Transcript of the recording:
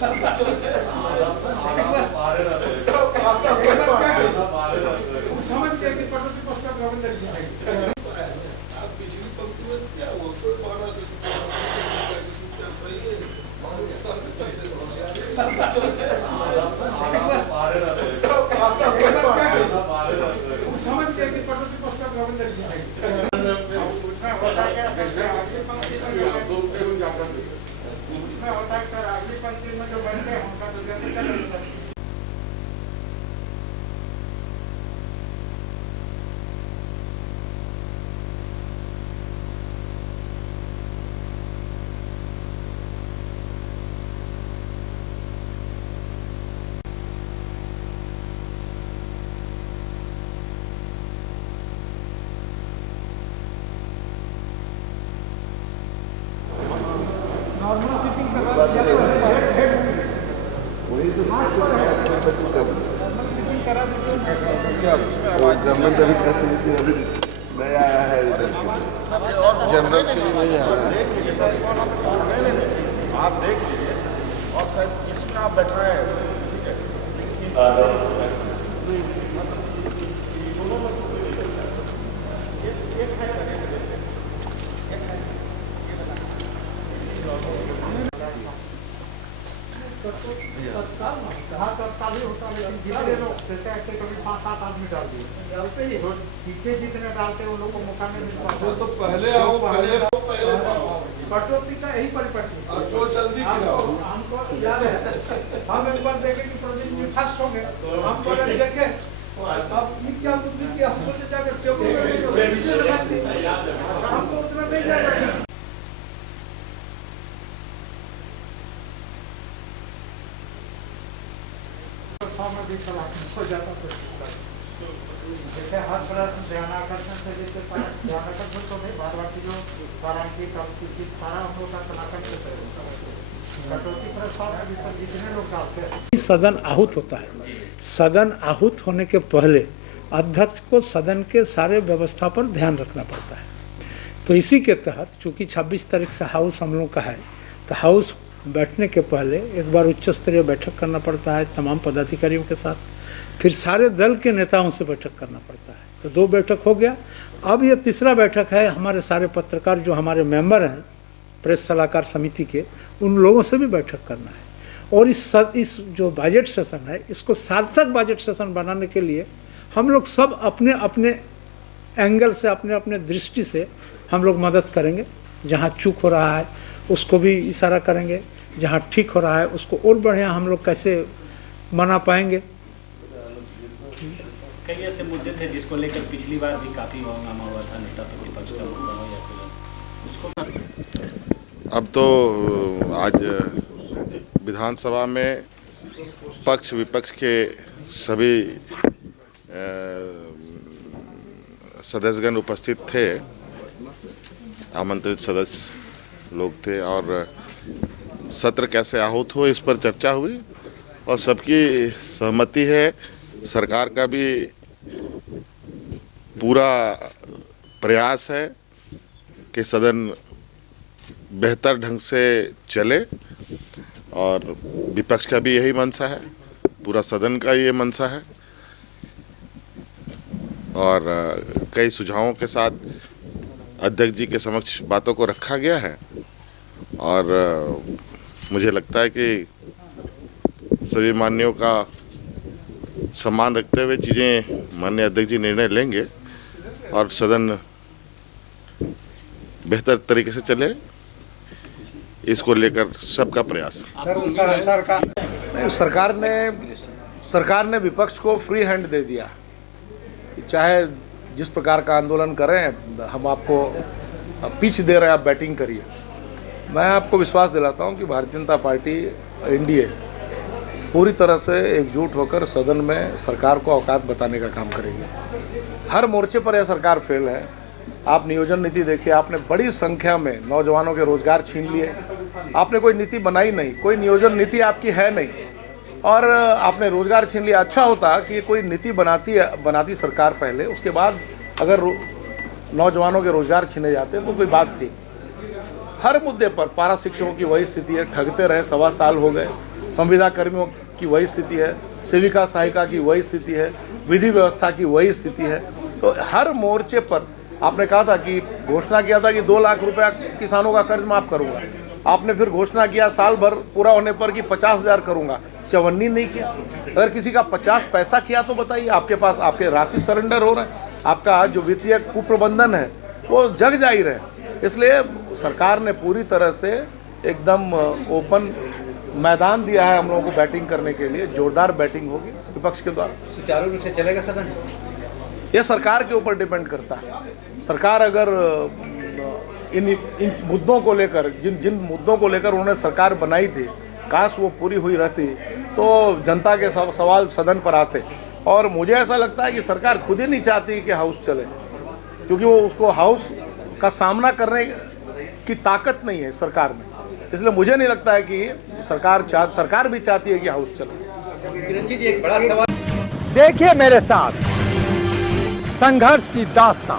समझ गए कि कटौती प्रस्ताव गवर्नर की है। पिछली पंक्ति में क्या वो कोई बात समझ गए कि कटौती प्रस्ताव गवर्नर की है। उसमें होता है सर, अगली पंक्ति में जो बनते हैं उनका तो नॉर्मल सिटिंग करा नया आया है जनरल के लिए नहीं आया। आप देख लीजिए और शायद इसमें आप बैठाए हैं, ठीक है। तत्काल भी होता है, लेकिन जितने लोग जैसे ऐसे कभी 5-7 आदमी डाल दिए डालते ही तो पीछे जितने डालते हैं उन लोगों को मौका नहीं मिलता। जो तो पहले आओ पहले कटौती का यही परिपट्टी जो जल्दी हमको याद है। हम एक बार देखे कि प्रतिनिधि फर्स्ट हो गए, हम बोले देखे अब ये क्या बुद्धि की हम सोचे जाकर टेबल हमको उतना नहीं जाएगा। हो जाता जैसे हर प्रश्न ध्यान आकर्षण से जैसे ध्यान आकर्षण तो नहीं, बार बार की जो वाराणसी सारा हम लोग का कलाकंठ कटौती प्रस्ताव जितने लोग डालते हैं। सदन आहूत होता है, सदन आहूत होने के पहले अध्यक्ष को सदन के सारे व्यवस्था पर ध्यान रखना पड़ता है। तो इसी के तहत चूंकि 26 तारीख से हाउस हम लोग का है, तो हाउस बैठने के पहले एक बार उच्च स्तरीय बैठक करना पड़ता है तमाम पदाधिकारियों के साथ, फिर सारे दल के नेताओं से बैठक करना पड़ता है। तो 2 बैठक हो गया। अब ये तीसरा बैठक है, हमारे सारे पत्रकार जो हमारे मेंबर हैं प्रेस सलाहकार समिति के, उन लोगों से भी बैठक करना है। और इस जो बजट सेशन है, इसको सार्थक बजट सेशन बनाने के लिए हम लोग सब अपने अपने एंगल से, अपने अपने दृष्टि से हम लोग मदद करेंगे। जहाँ चूक हो रहा है उसको भी इशारा करेंगे, जहाँ ठीक हो रहा है उसको और बढ़िया हम लोग कैसे मना पाएंगे। कई ऐसे मुद्दे थे जिसको लेकर पिछली बार भी काफी हंगामा हुआ था, नेता प्रतिपक्ष का मुद्दा हो या फिर उसको। अब तो आज विधानसभा में पक्ष विपक्ष के सभी सदस्यगण उपस्थित थे, आमंत्रित सदस्य लोग थे, और सत्र कैसे आहूत हो इस पर चर्चा हुई और सबकी सहमति है। सरकार का भी पूरा प्रयास है कि सदन बेहतर ढंग से चले, और विपक्ष का भी यही मंशा है, पूरा सदन का ये मंशा है। और कई सुझावों के साथ अध्यक्ष जी के समक्ष बातों को रखा गया है, और मुझे लगता है कि सभी मान्यों का सम्मान रखते हुए चीज़ें माननीय अध्यक्ष जी निर्णय लेंगे और सदन बेहतर तरीके से चले, इसको लेकर सबका प्रयास है। सरकार ने विपक्ष को फ्री हैंड दे दिया, चाहे जिस प्रकार का आंदोलन करें, हम आपको पिच दे रहे हैं, आप बैटिंग करिए। मैं आपको विश्वास दिलाता हूं कि भारतीय जनता पार्टी एनडीए पूरी तरह से एकजुट होकर सदन में सरकार को औकात बताने का काम करेगी। हर मोर्चे पर यह सरकार फेल है। आप नियोजन नीति देखिए, आपने बड़ी संख्या में नौजवानों के रोजगार छीन लिए, आपने कोई नीति बनाई नहीं, कोई नियोजन नीति आपकी है नहीं, और आपने रोजगार छीन लिया। अच्छा होता कि कोई नीति बनाती सरकार पहले, उसके बाद अगर नौजवानों के रोजगार छीने जाते तो कोई बात थी। हर मुद्दे पर पारा शिक्षकों की वही स्थिति है, ठगते रहे, 1.25 साल हो गए। संविदा कर्मियों की वही स्थिति है, सेविका सहायिका की वही स्थिति है, विधि व्यवस्था की वही स्थिति है। तो हर मोर्चे पर आपने कहा था कि घोषणा किया था कि 2 लाख रुपया किसानों का कर्ज माफ करूंगा, आपने फिर घोषणा किया साल भर पूरा होने पर कि 50,000 करूंगा, 54 नहीं किया। अगर किसी का 50 पैसा किया तो बताइए, आपके पास आपके राशि सरेंडर हो रहे हैं, आपका जो वित्तीय कुप्रबंधन है वो जग जाहिर है। इसलिए सरकार ने पूरी तरह से एकदम ओपन मैदान दिया है हम लोगों को बैटिंग करने के लिए। जोरदार बैटिंग होगी विपक्ष के द्वारा। सुचारू रूप से चलेगा सदन? यह सरकार के ऊपर डिपेंड करता है। सरकार अगर इन मुद्दों को लेकर जिन मुद्दों को लेकर उन्होंने सरकार बनाई थी, काश वो पूरी हुई रहती तो जनता के सवाल सदन पर आते। और मुझे ऐसा लगता है कि सरकार खुद ही नहीं चाहती कि हाउस चले, क्योंकि वो उसको हाउस का सामना करने की ताकत नहीं है सरकार में। इसलिए मुझे नहीं लगता है कि सरकार भी चाहती है कि हाउस चले। किरण जी, एक बड़ा सवाल देखिए मेरे साथ संघर्ष की दास्तां।